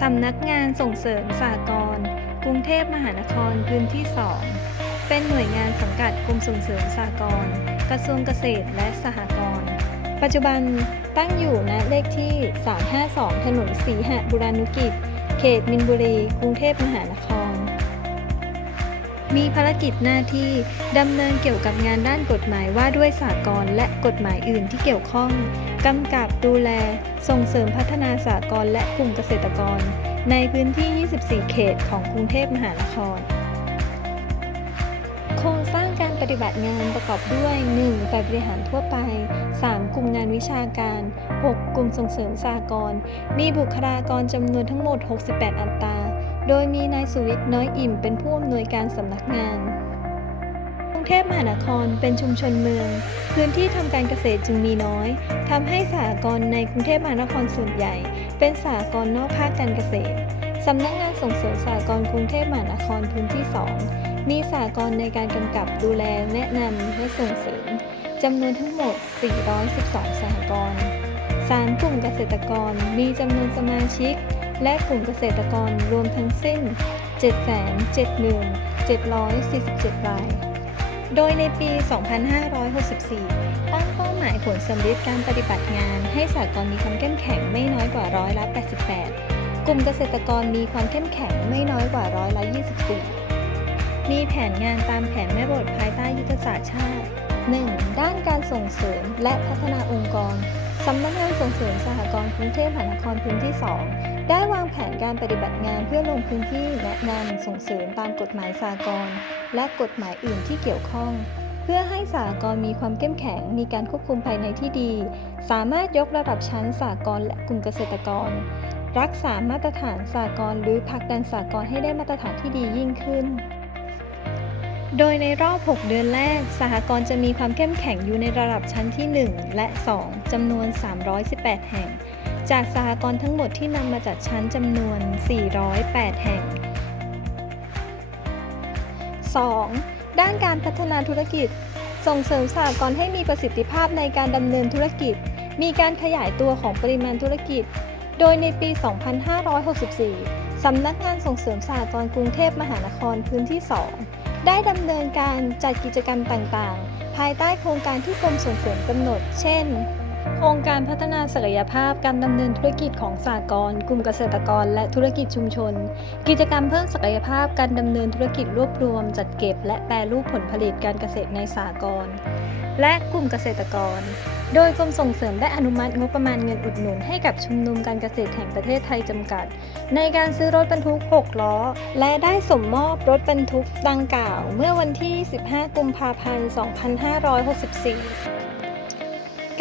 สำนักงานส่งเสริมสหกรณ์กรุงเทพมหานครพื้นที่ 2 เป็นหน่วยงานสังกัดกรมส่งเสริมสหกรณ์กระทรวงเกษตรและสหกรณ์ปัจจุบันตั้งอยู่ณเลขที่ 352 ถนนสีหบุรานุกิจ เขตมินบุรี กรุงเทพมหานคร มีภารกิจหน้าที่ดำเนินเกี่ยวกับงานด้านกฎหมายว่าด้วยสากลและกฎหมายอื่นที่เกี่ยวข้องกำกับดูแล ส่งเสริมพัฒนาสากลและกลุ่มเกษตรกร ในพื้นที่ 24 เขตของกรุงเทพมหานคร โครงสร้างการปฏิบัติงานประกอบด้วย 1. ฝ่ายบริหารทั่วไป 3. กลุ่มงานวิชาการ 6. กลุ่มส่งเสริมสากลมีบุคลากรจำนวนทั้งหมด 68 อัตรา โดยมีนายสุวิทย์น้อยอิ่มเป็นผู้อำนวยการสำนักงาน กรุงเทพมหานครเป็นชุมชนเมือง พื้นที่ทำการเกษตรจึงมีน้อยทำให้สหกรณ์ในกรุงเทพมหานครส่วนใหญ่ เป็นสหกรณ์นอกภาคการเกษตรสำนักงานส่งเสริมสหกรณ์กรุงเทพมหานครพื้นที่ 2 มีสหกรณ์ในการกำกับดูแลแนะนำและส่งเสริมจำนวนทั้งหมด 412 สหกรณ์สามกลุ่มเกษตรกร มีจำนวนสมาชิก และกลุ่มเกษตรกรรวมทั้งสิ้น 771,747 ราย โดยในปี 2564 ตั้งเป้าหมายผลสำลิดการปฏิบัติงานให้สากลมีความเข้มแข็งไม่น้อยกว่าร้อยละ 88 กลุ่มเกษตรกรมีความเข้มแข็งไม่น้อยกว่าร้อยละ 24 มีแผนงานตามแผนแม่บทภายใต้ยุทธศาสตร์ชาติ 1. ด้านการส่งเสริมและพัฒนาองค์กรสำนักงานส่งเสริมสหกรณ์กรุงเทพมหานครพื้นที่ 2 ได้วางแผนการปฏิบัติงานเพื่อลงพื้นที่แนะนำส่งเสริมตามกฎหมายสากลและกฎหมายอื่นที่เกี่ยวข้อง เพื่อให้สากลมีความเข้มแข็งมีการควบคุมภายในที่ดี สามารถยกระดับชั้นสากลและกลุ่มเกษตรกร รักษามาตรฐานสากลหรือผลักดันสากลให้ได้มาตรฐานที่ดียิ่งขึ้น โดยในรอบ 6 เดือนแรกสหกรณ์จะมีความเข้มแข็งอยู่ในระดับชั้นที่ 1 และ 2จำนวน 318 แห่ง จากสหกรณ์ทั้งหมดที่นำมาจัดชั้นจำนวน 408 แห่ง 2. ด้านการพัฒนาธุรกิจ ส่งเสริมสหกรณ์ให้มีประสิทธิภาพในการดำเนินธุรกิจ มีการขยายตัวของปริมาณธุรกิจ โดยในปี 2564 สำนักงานส่งเสริมสหกรณ์กรุงเทพมหานครพื้นที่ 2 ได้ดำเนินการจัดกิจกรรมต่างๆ ภายใต้โครงการที่กรมส่งเสริมกำหนด เช่น โครงการพัฒนาศักยภาพการดำเนินธุรกิจของสหกรณ์กลุ่มเกษตรกร และธุรกิจชุมชน กิจกรรมเพิ่มศักยภาพการดำเนินธุรกิจรวบรวม จัดเก็บ และแปรรูปผลผลิตการเกษตรในสหกรและกลุ่มเกษตรกร โดยกรมส่งเสริมได้อนุมัติงบประมาณเงินอุดหนุนให้กับชุมนุมการเกษตรแห่งประเทศไทยจำกัด ในการซื้อรถบรรทุก 6 ล้อ และได้สมมอบรถบรรทุกดังกล่าว เมื่อวันที่ 15 กุมภาพันธ์ 2564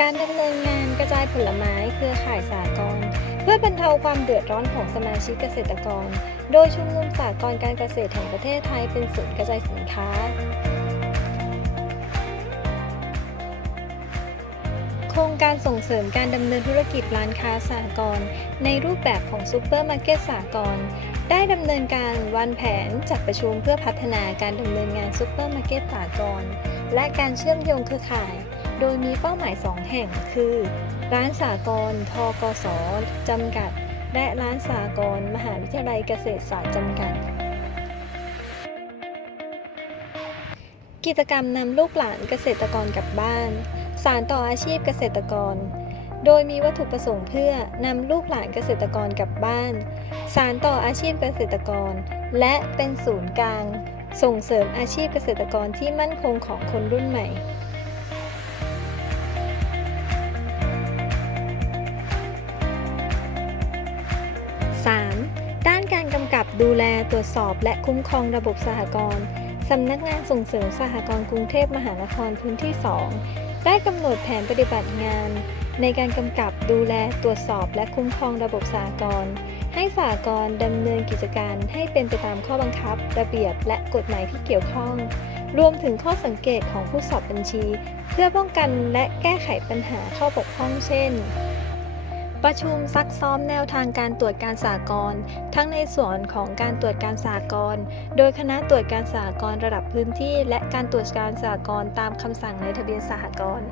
การดำเนินงานกระจายผลไม้เครือข่ายสากลเพื่อบรรเทาความเดือดร้อนของสมาชิกเกษตรกร โดยชุมนุมสากลการเกษตรแห่งประเทศไทยเป็นศูนย์กระจายสินค้า โครงการส่งเสริมการดำเนินธุรกิจร้านค้าสากลในรูปแบบของซูเปอร์มาร์เก็ตสากลได้ดำเนินการวางแผนจัดประชุมเพื่อพัฒนาการดำเนินงานซูเปอร์มาร์เก็ตสากลและการเชื่อมโยงเครือข่าย ดยมีเป้าหมาย 2 แห่ง คือ ร้านสากลทกสจำกัด และร้านสากลมหาวิทยาลัยเกษตรศาสตร์จำกัด กิจกรรมนำลูกหลานเกษตรกรกลับบ้าน สารต่ออาชีพเกษตรกร โดยมีวัตถุประสงค์เพื่อนำลูกหลานเกษตรกรกลับบ้าน สารต่ออาชีพเกษตรกร และเป็นศูนย์กลาง ส่งเสริมอาชีพเกษตรกรที่มั่นคงของคนรุ่นใหม่ ดูแลตรวจสอบและคุ้มครองระบบสหกรณ์สำนักงานส่งเสริมสหกรณ์กรุงเทพมหานครพื้นที่ 2 ได้กำหนดแผนปฏิบัติงาน ในการกำกับดูแลตรวจสอบและคุ้มครองระบบสหกรณ์ให้สหกรณ์ดำเนินกิจการให้เป็นไปตามข้อบังคับ ระเบียบและกฎหมายที่เกี่ยวข้อง รวมถึงข้อสังเกตของผู้สอบบัญชี เพื่อป้องกันและแก้ไขปัญหาข้อบกพร่องเช่น ประชุมซักซ้อมแนวทางการตรวจการสากลทั้งในส่วนของการตรวจการสากลโดยคณะตรวจการสากลระดับพื้นที่ และการตรวจการสากลตามคำสั่งในทะเบียนสหกรณ์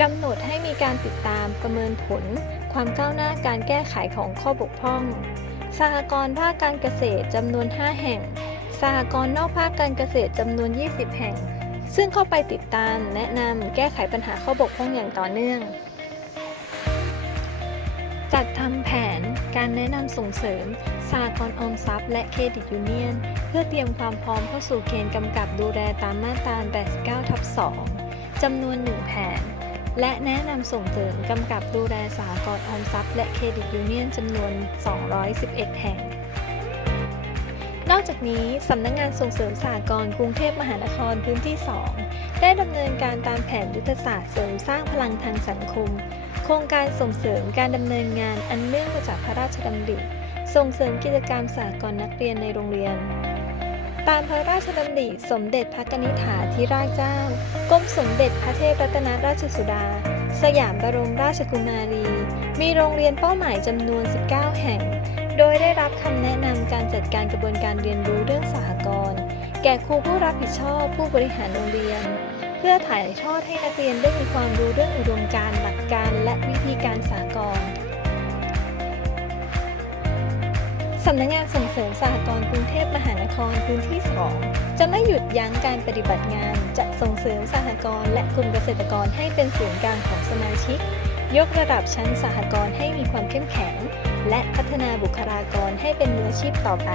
กำหนดให้มีการติดตามประเมินผล ความก้าวหน้าการแก้ไขของข้อบกพร่อง สหกรณ์ภาคการเกษตรจำนวน 5 แห่ง สหกรณ์นอกภาคการเกษตรจำนวน 20 แห่ง ซึ่งเข้าไปติดตามแนะนำแก้ไขปัญหาข้อบกพร่องอย่างต่อเนื่อง จัดทำแผนการแนะนำส่งเสริมสหกรณ์ออมทรัพย์และเครดิตยูเนียน เพื่อเตรียมความพร้อมเข้าสู่เกณฑ์กำกับดูแลตามมาตรา 89 ทับ 2 จำนวน 1 แผน และแนะนำส่งเสริมกำกับดูแลสหกรณ์ออมทรัพย์และเครดิตยูเนียนจำนวน 211 แห่ง นอกจากนี้สำนักงงานส่งเสริมสหกรณ์กรุงเทพมหานครพื้นที่ 2 ได้ดำเนินการตามแผนยุทธศาสตร์เสริมสร้างพลังทางสังคม ครงการส่งเสริมการดำเนินงานอันเนื่องมาจากพระราชดำริ ส่งเสริมกิจกรรมสหกรณ์นักเรียนในโรงเรียน ตามพระราชดำริสมเด็จพระนิธิถาธิราชเจ้ากรมสมเด็จพระเทพรัตนราชสุดา สยามบรมราชกุมารี มีโรงเรียนเป้าหมายจำนวน 19 แห่ง โดยได้รับคำแนะนำการจัดการกระบวนการเรียนรู้เรื่องสหกรณ์แก่ครูผู้รับผิดชอบผู้บริหารโรงเรียน เพื่อถ่ายทอดให้นักเรียนได้มีความรู้เรื่องอุดมการณ์หลักการและวิธีการสหกรณ์สำนักงานส่งเสริมสหกรณ์กรุงเทพมหานครพื้นที่ 2 จะไม่หยุดยั้งการปฏิบัติงาน จะส่งเสริมสหกรณ์และกลุ่มเกษตรกรให้เป็นศูนย์กลางของสมาชิก ยกระดับชั้นสหกรณ์ให้มีความเข้มแข็ง และพัฒนาบุคลากรให้เป็นมืออาชีพต่อไป